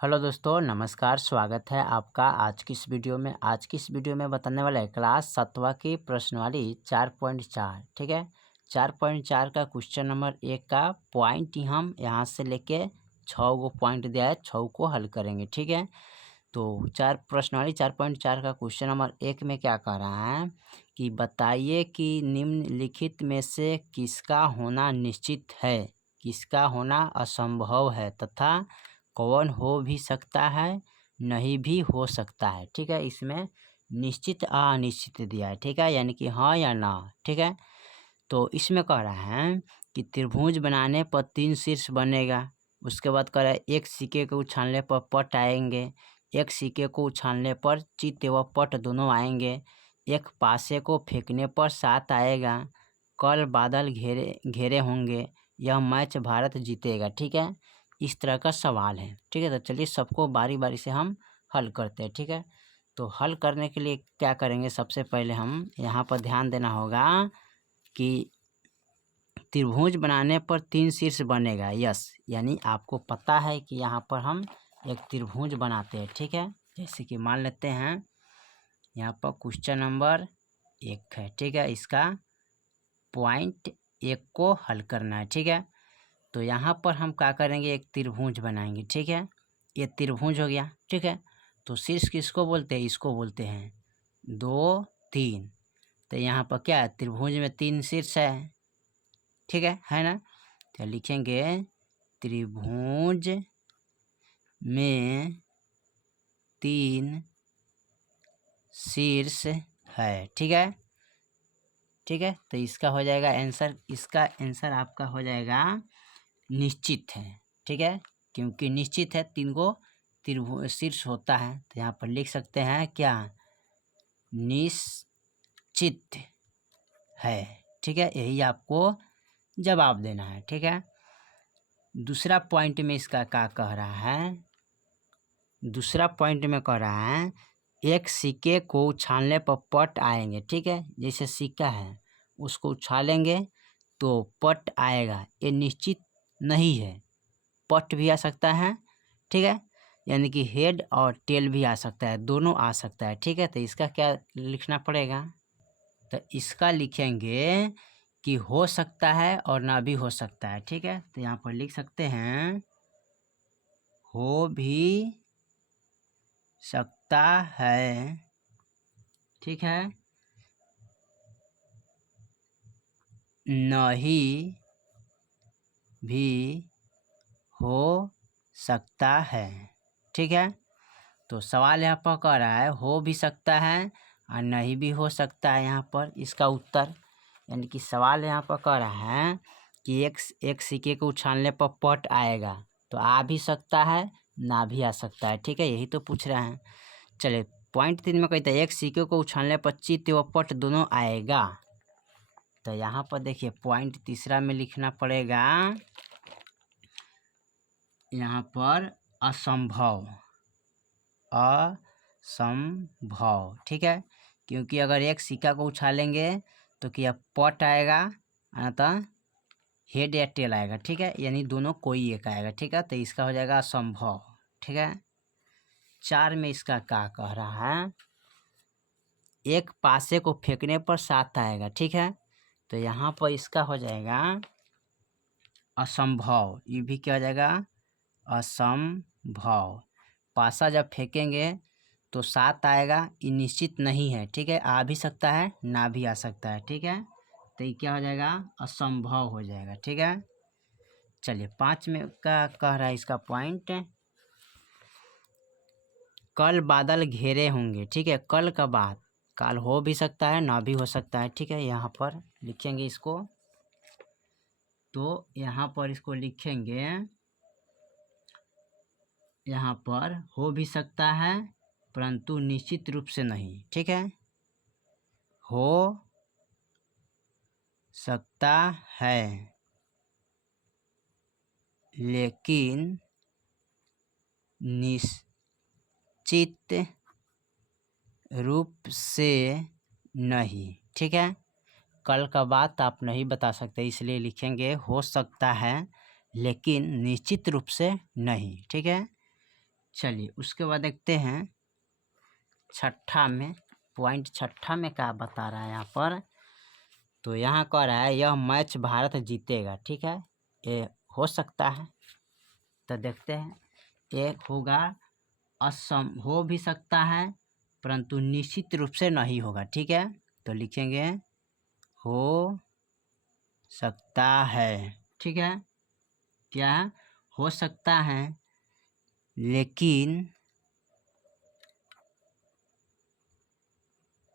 Hello दोस्तों, नमस्कार। स्वागत है आपका आज की इस वीडियो में। आज की इस वीडियो में बताने वाला है क्लास 7वां की प्रश्नवाली 4.4। ठीक है, 4.4 का क्वेश्चन नंबर 1 का पॉइंट ही हम यहाँ से लेके 6 गो पॉइंट दिया है, 6 को हल करेंगे। ठीक है, तो प्रश्नवाली 4.4 का क्वेश्चन नंबर 1 में क्या कह रहा है कि बताइए कि निम्नलिखित में से किसका होना निश्चित है, किसका होना असंभव है तथा कौन हो भी सकता है, नहीं भी हो सकता है। ठीक है, इसमें निश्चित अनिश्चित दिया है। ठीक है, यानी कि हाँ या ना। ठीक है, तो इसमें कह रहा है कि त्रिभुज बनाने पर 3 शीर्ष बनेगा। उसके बाद कह रहा है एक सिक्के को उछालने पर पट आएंगे, एक सिक्के को उछालने पर चित्त व पट दोनों आएंगे, एक पासे को फेंकने पर 7 आएगा, कल बादल घेरे घेरे होंगे, यह मैच भारत जीतेगा। ठीक है, इस तरह का सवाल है। ठीक है, तो चलिए सबको बारी बारी से हम हल करते हैं। ठीक है, तो हल करने के लिए क्या करेंगे, सबसे पहले हम यहाँ पर ध्यान देना होगा कि त्रिभुज बनाने पर 3 शीर्ष बनेगा। यस, यानी आपको पता है कि यहाँ पर हम एक त्रिभुज बनाते हैं। ठीक है, जैसे कि मान लेते हैं यहाँ पर क्वेश्चन नंबर 1 है। ठीक है, इसका पॉइंट 1 को हल करना है। ठीक है, तो यहाँ पर हम क्या करेंगे, एक त्रिभुज बनाएंगे। ठीक है, ये त्रिभुज हो गया। ठीक है, तो शीर्ष किसको बोलते हैं, इसको बोलते हैं 2 3। तो यहाँ पर क्या है, त्रिभुज में 3 शीर्ष है। ठीक है ना। तो लिखेंगे त्रिभुज में 3 शीर्ष है। ठीक है, ठीक है, तो इसका हो जाएगा आंसर, इसका आंसर आपका हो जाएगा निश्चित है। ठीक है, क्योंकि निश्चित है 3 गो त्रिभुज शीर्ष होता है, तो यहाँ पर लिख सकते हैं क्या, निश्चित है। ठीक है, यही आपको जवाब देना है। ठीक है, दूसरा पॉइंट में इसका क्या कह रहा है, दूसरा पॉइंट में कह रहा है एक सिक्के को उछालने पर पट आएंगे। ठीक है, जैसे सिक्का है उसको उछालेंगे तो पट आएगा, ये निश्चित नहीं है, पट भी आ सकता है। ठीक है, यानी कि हेड और टेल भी आ सकता है, दोनों आ सकता है। ठीक है, तो इसका क्या लिखना पड़ेगा, तो इसका लिखेंगे कि हो सकता है और ना भी हो सकता है। ठीक है, तो यहाँ पर लिख सकते हैं हो भी सकता है। ठीक है, नहीं भी हो सकता है। ठीक है, तो सवाल यहाँ पर कह रहा है हो भी सकता है और नहीं भी हो सकता है। यहाँ पर इसका उत्तर, यानी कि सवाल यहाँ पर कह रहा है कि एक सिक्के को उछालने पर पट आएगा, तो आ भी सकता है, ना भी आ सकता है। ठीक है, यही तो पूछ रहा है। चलिए पॉइंट 3 में कहते हैं एक सिक्के को उछालने पर चित्त व पट दोनों आएगा। तो यहाँ पर देखिए पॉइंट तीसरा में लिखना पड़ेगा यहाँ पर असंभव, असंभव। ठीक है, क्योंकि अगर एक सिक्का को उछालेंगे तो क्या पट आएगा, अतः हेड या टेल आएगा। ठीक है, यानी दोनों कोई एक आएगा। ठीक है, तो इसका हो जाएगा असंभव। ठीक है, 4 में इसका क्या कह रहा है, एक पासे को फेंकने पर 7 आएगा। ठीक है, तो यहाँ पर इसका हो जाएगा असंभव, ये भी क्या हो जाएगा असंभव। पासा जब फेंकेंगे तो 7 आएगा, ये निश्चित नहीं है। ठीक है, आ भी सकता है, ना भी आ सकता है। ठीक है, तो ये क्या हो जाएगा असंभव हो जाएगा। ठीक है, चलिए 5 में क्या कह रहा है इसका पॉइंट, कल बादल घेरे होंगे। ठीक है, कल का बाद, कल हो भी सकता है, ना भी हो सकता है। ठीक है, यहाँ पर लिखेंगे इसको, तो यहाँ पर इसको लिखेंगे, यहाँ पर हो भी सकता है परंतु निश्चित रूप से नहीं। ठीक है, हो सकता है लेकिन निश्चित रूप से नहीं। ठीक है, कल का बात आप नहीं बता सकते, इसलिए लिखेंगे हो सकता है लेकिन निश्चित रूप से नहीं। ठीक है, चलिए उसके बाद देखते हैं छठा में, पॉइंट छठा में क्या बता रहा है यहाँ पर। तो यहाँ कह रहा है यह मैच भारत जीतेगा, ठीक है, ये हो सकता है। तो देखते हैं, एक होगा हो भी सकता है परंतु निश्चित रूप से नहीं होगा, ठीक है। तो लिखेंगे हो सकता है, ठीक है, क्या हो सकता है लेकिन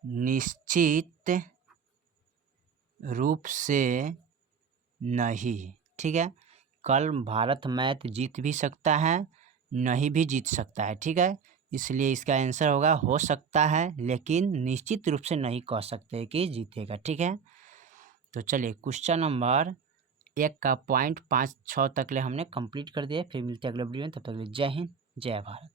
निश्चित रूप से नहीं, ठीक है। कल भारत मैच जीत भी सकता है, नहीं भी जीत सकता है, ठीक है। इसलिए इसका आंसर होगा हो सकता है लेकिन निश्चित रूप से नहीं कह सकते कि जीतेगा, ठीक है। तो चलिए क्वेश्चन नंबर 1 का पॉइंट 5-6 तक ले हमने कंप्लीट कर दिया। फिर मिलते हैं अगले वीडियो में, तब तक के लिए जय हिंद जय भारत।